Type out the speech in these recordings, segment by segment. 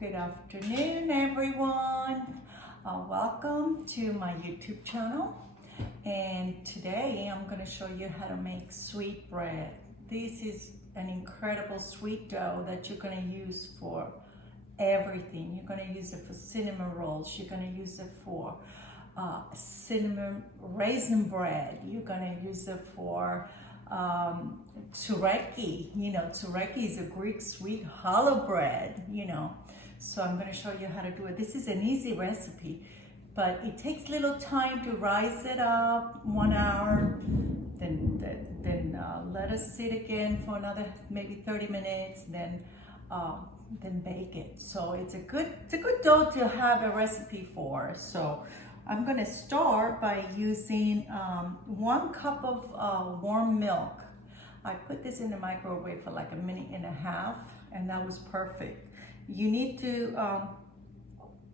Good afternoon, everyone. Welcome to my YouTube channel. And today I'm going to show you how to make sweet bread. This is an incredible sweet dough that you're going to use for everything. You're going to use it for cinnamon rolls. You're going to use it for cinnamon raisin bread. You're going to use it for tureki. Tureki is a Greek sweet hollow bread, So I'm going to show you how to do it. This is an easy recipe, but it takes little time to rise it up, 1 hour, then let it sit again for another maybe 30 minutes, then bake it. So it's a good dough to have a recipe for. So I'm going to start by using 1 cup of warm milk. I put this in the microwave for like 1.5 minutes, and that was perfect. You need to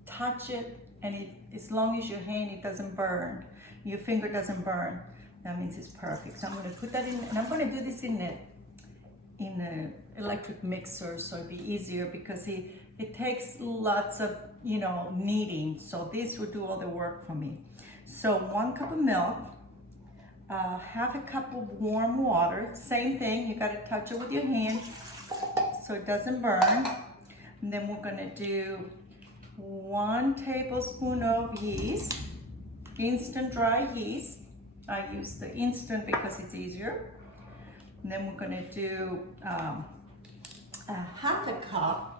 touch it, and as long as your hand, it doesn't burn, your finger doesn't burn, that means it's perfect. So I'm going to put that in, and I'm going to do this in the electric mixer, so it'll be easier because it takes lots of kneading. So this will do all the work for me. So 1 cup of milk, 1/2 cup of warm water. Same thing, you got to touch it with your hand so it doesn't burn. And then we're gonna do 1 tablespoon of yeast, instant dry yeast. I use the instant because it's easier. And then we're gonna do 1/2 cup,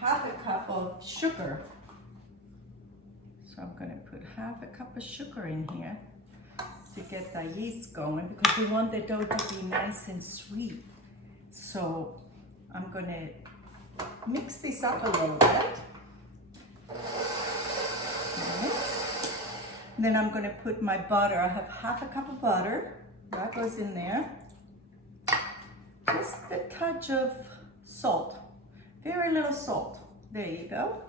1/2 cup of sugar. So I'm gonna put 1/2 cup of sugar in here to get the yeast going, because we want the dough to be nice and sweet. So I'm going to mix this up a little bit. And then I'm going to put my butter. I have 1/2 cup of butter. That goes in there. Just a touch of salt. Very little salt. There you go.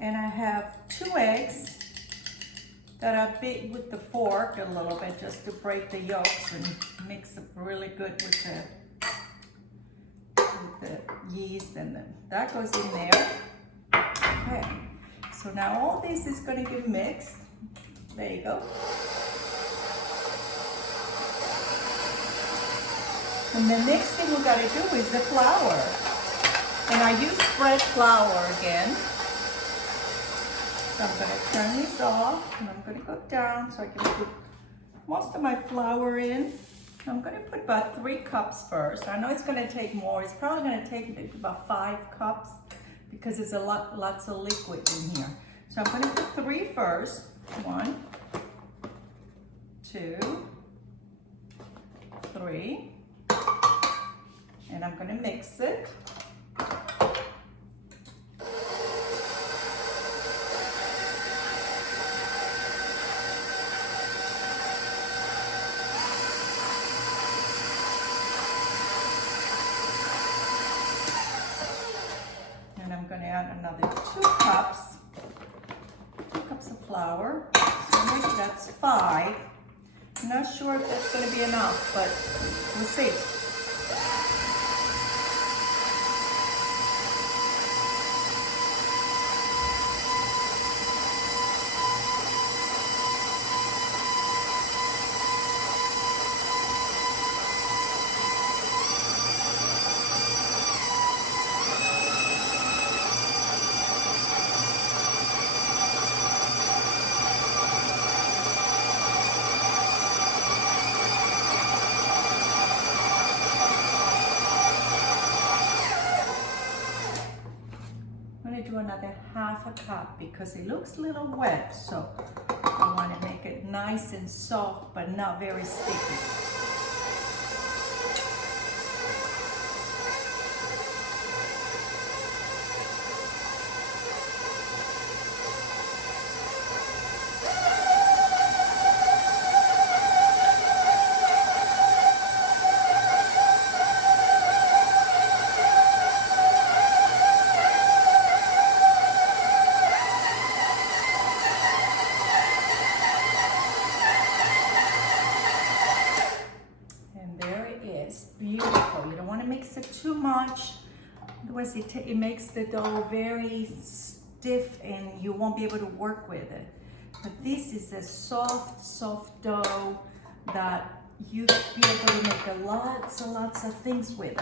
And I have 2 eggs that I beat with the fork a little bit just to break the yolks and mix it really good with the yeast, and then that goes in there. Okay, so now all this is going to get mixed. There you go. And the next thing we got to do is the flour. And I use bread flour again. So I'm going to turn this off, and I'm going to go down so I can put most of my flour in. I'm going to put about 3 cups first. I know it's going to take more. It's probably going to take about 5 cups because there's lots of liquid in here. So I'm going to put 3 first. 1, 2, 3. And I'm going to mix it. Another 2 cups of flour. So maybe that's 5. I'm not sure if that's going to be enough, but we'll see. Do another 1/2 cup because it looks a little wet, so I want to make it nice and soft but not very sticky. it is, beautiful. You don't want to mix it too much, otherwise it makes the dough very stiff and you won't be able to work with it. But this is a soft dough that you be able to make lots and lots of things with it.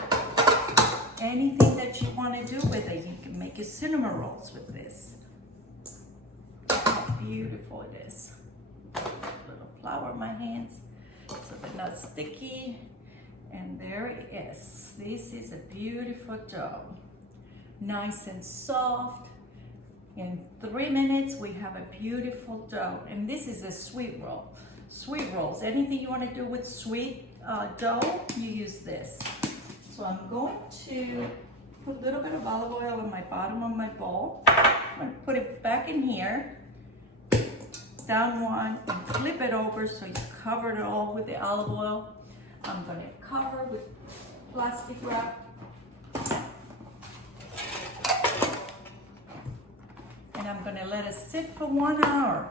Anything that you want to do with it, you can make your cinnamon rolls with this. How beautiful it is. A little flour in my hands so they're not sticky. And there it is. This is a beautiful dough. Nice and soft. In 3 minutes, we have a beautiful dough. And this is a sweet roll. Sweet rolls, anything you want to do with sweet dough, you use this. So I'm going to put a little bit of olive oil in my bottom of my bowl. I'm going to put it back in here, down one, and flip it over so you cover it all with the olive oil. I'm going to cover with plastic wrap. And I'm going to let it sit for 1 hour,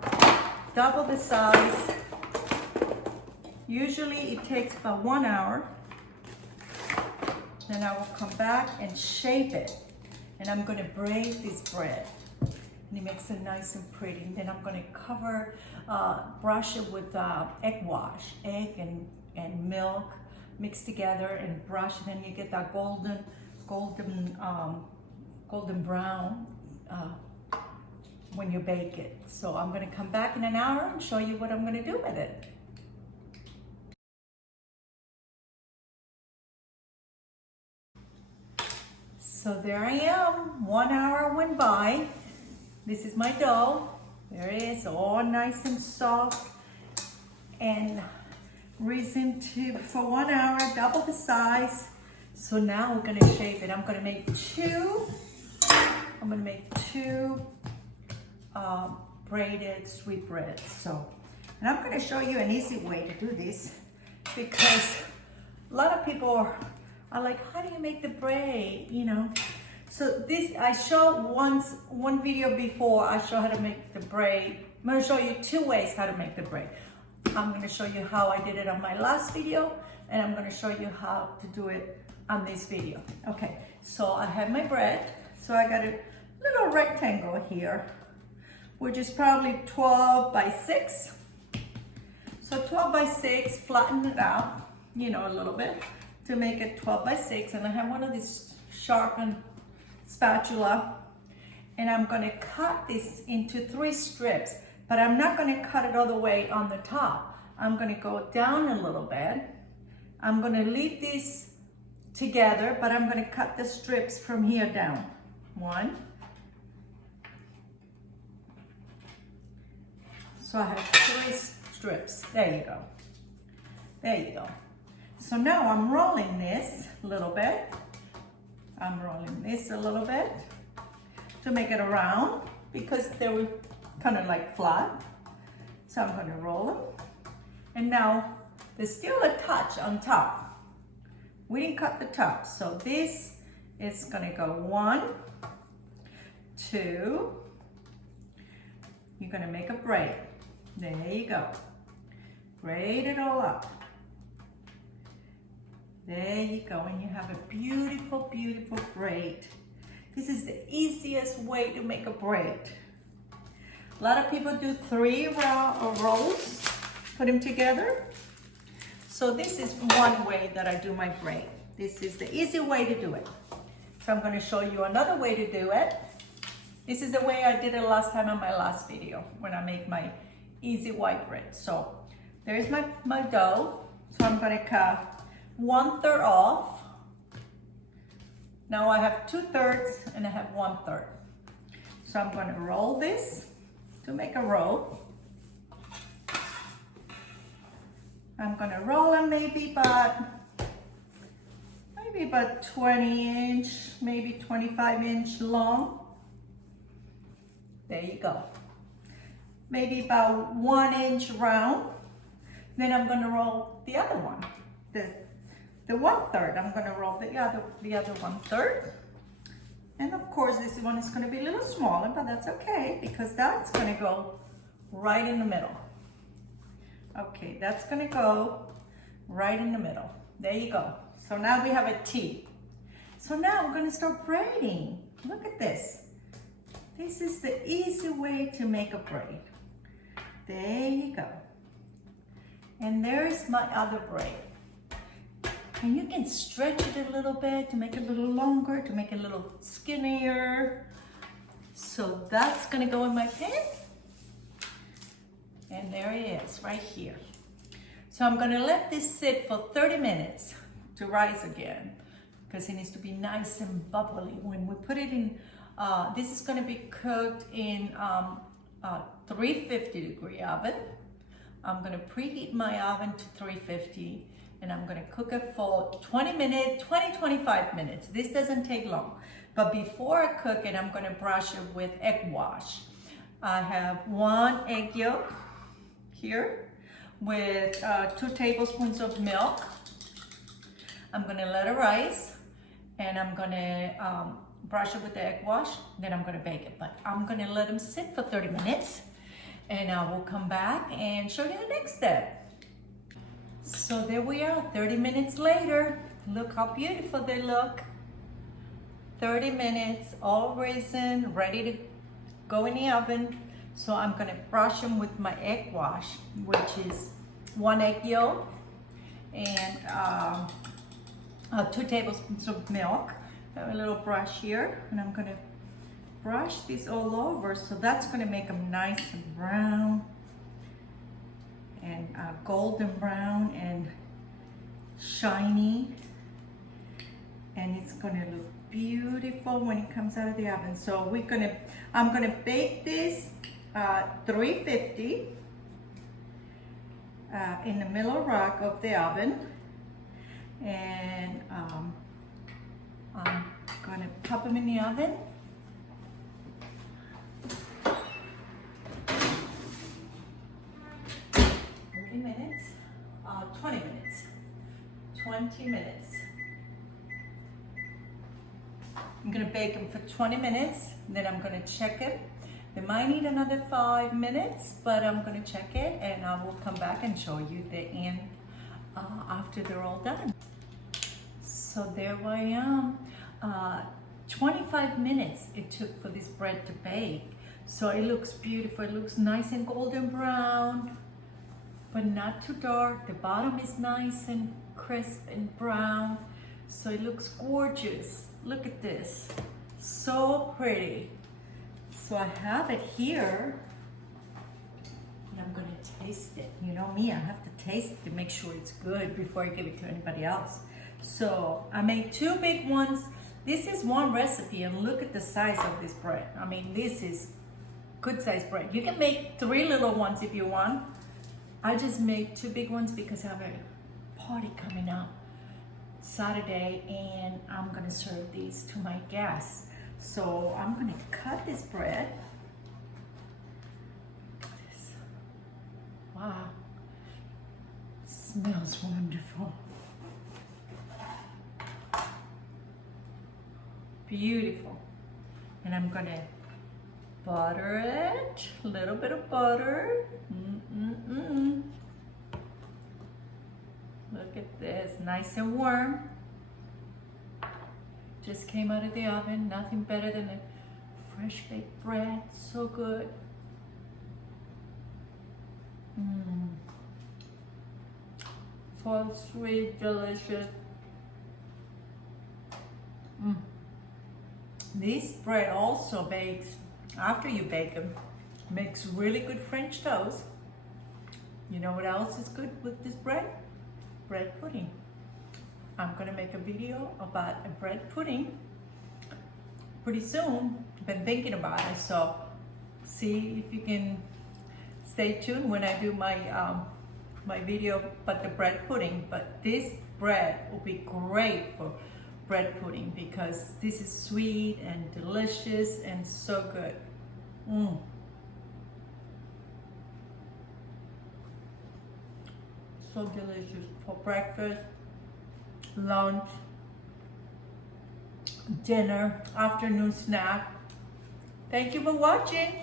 double the size. Usually it takes about 1 hour. Then I will come back and shape it. And I'm going to braid this bread. And it makes it nice and pretty. And then I'm going to cover, brush it with egg wash, egg and milk mixed together and brush. And then you get that golden brown when you bake it. So I'm going to come back in an hour and show you what I'm going to do with it. So there I am, 1 hour went by. This is my dough. There it is, all nice and soft. And risen for 1 hour, double the size. So now we're gonna shape it. I'm gonna make two braided sweetbreads. And I'm gonna show you an easy way to do this because a lot of people are like, how do you make the braid, you know? So this, I showed one video before, I showed how to make the braid. I'm gonna show you 2 ways how to make the braid. I'm gonna show you how I did it on my last video, and I'm gonna show you how to do it on this video. Okay, so I have my bread. So I got a little rectangle here, which is probably 12 by 6. So 12 by 6, flatten it out, you know, a little bit, to make it 12 by 6, and I have one of these sharpened spatula, and I'm gonna cut this into 3 strips, but I'm not gonna cut it all the way on the top. I'm gonna go down a little bit. I'm gonna leave these together, but I'm gonna cut the strips from here down. 1. So I have 3 strips. There you go. There you go. So now I'm rolling this a little bit. I'm rolling this a little bit to make it round because they were kind of like flat. So I'm going to roll them. And now there's still a touch on top. We didn't cut the top. So this is going to go 1, 2. You're going to make a braid. There you go. Braid it all up. There you go, and you have a beautiful, beautiful braid. This is the easiest way to make a braid. A lot of people do 3 rolls, put them together. So this is one way that I do my braid. This is the easy way to do it. So I'm going to show you another way to do it. This is the way I did it last time on my last video when I make my easy white bread. So there's my dough. So I'm going to cut 1/3 off. Now I have 2/3 and I have 1/3. So I'm going to roll this to make a roll. I'm going to roll it maybe about 20 inch, maybe 25 inch long. There you go. Maybe about 1 inch round. Then I'm going to roll the other one. The 1/3, I'm going to roll the other 1/3. And of course this one is going to be a little smaller, but that's okay because that's going to go right in the middle. Okay, that's going to go right in the middle. There you go. So now we have a T. So now we're gonna start braiding. Look at this. This is the easy way to make a braid. There you go. And there's my other braid. And you can stretch it a little bit to make it a little longer, to make it a little skinnier. So that's gonna go in my pan. And there it is, right here. So I'm gonna let this sit for 30 minutes to rise again, because it needs to be nice and bubbly. When we put it in, this is gonna be cooked in 350 degree oven. I'm gonna preheat my oven to 350, and I'm gonna cook it for 25 minutes. This doesn't take long. But before I cook it, I'm gonna brush it with egg wash. I have 1 egg yolk here with 2 tablespoons of milk. I'm gonna let it rise, and I'm gonna brush it with the egg wash, then I'm gonna bake it. But I'm gonna let them sit for 30 minutes, and I will come back and show you the next step. So there we are, 30 minutes later. Look how beautiful they look. 30 minutes, all risen, ready to go in the oven. So I'm gonna brush them with my egg wash, which is 1 egg yolk and 2 tablespoons of milk. I have a little brush here, and I'm gonna brush this all over. So that's gonna make them nice and brown and golden brown and shiny. And it's gonna look beautiful when it comes out of the oven. So I'm gonna bake this 350 in the middle rack of the oven, and I'm gonna pop them in the oven. 30 minutes, 20 minutes, 20 minutes. I'm gonna bake them for 20 minutes, then I'm gonna check it. They might need another 5 minutes, but I'm gonna check it, and I will come back and show you the end after they're all done. So there I am. 25 minutes it took for this bread to bake. So it looks beautiful. It looks nice and golden brown, but not too dark. The bottom is nice and crisp and brown. So it looks gorgeous. Look at this. So pretty. So I have it here, and I'm gonna taste it. You know me, I have to taste it to make sure it's good before I give it to anybody else. So I made 2 big ones. This is one recipe, and look at the size of this bread. I mean, this is good sized bread. You can make 3 little ones if you want. I just made 2 big ones because I have a party coming up Saturday, and I'm gonna serve these to my guests. So I'm gonna cut this bread. Look at this. Wow. Smells wonderful. Beautiful. And I'm gonna butter it. A little bit of butter. Look at this, nice and warm. Just came out of the oven. Nothing better than a fresh baked bread. So good. So sweet, delicious. This bread also bakes, after you bake them, makes really good French toast. You know what else is good with this bread? Bread pudding. I'm gonna make a video about a bread pudding pretty soon. Been thinking about it, so see if you can stay tuned when I do my my video about the bread pudding. But this bread will be great for bread pudding because this is sweet and delicious and so good. So delicious for breakfast, lunch, dinner, afternoon snack. Thank you for watching.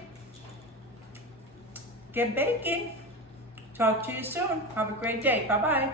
Get baking. Talk to you soon. Have a great day. Bye-bye.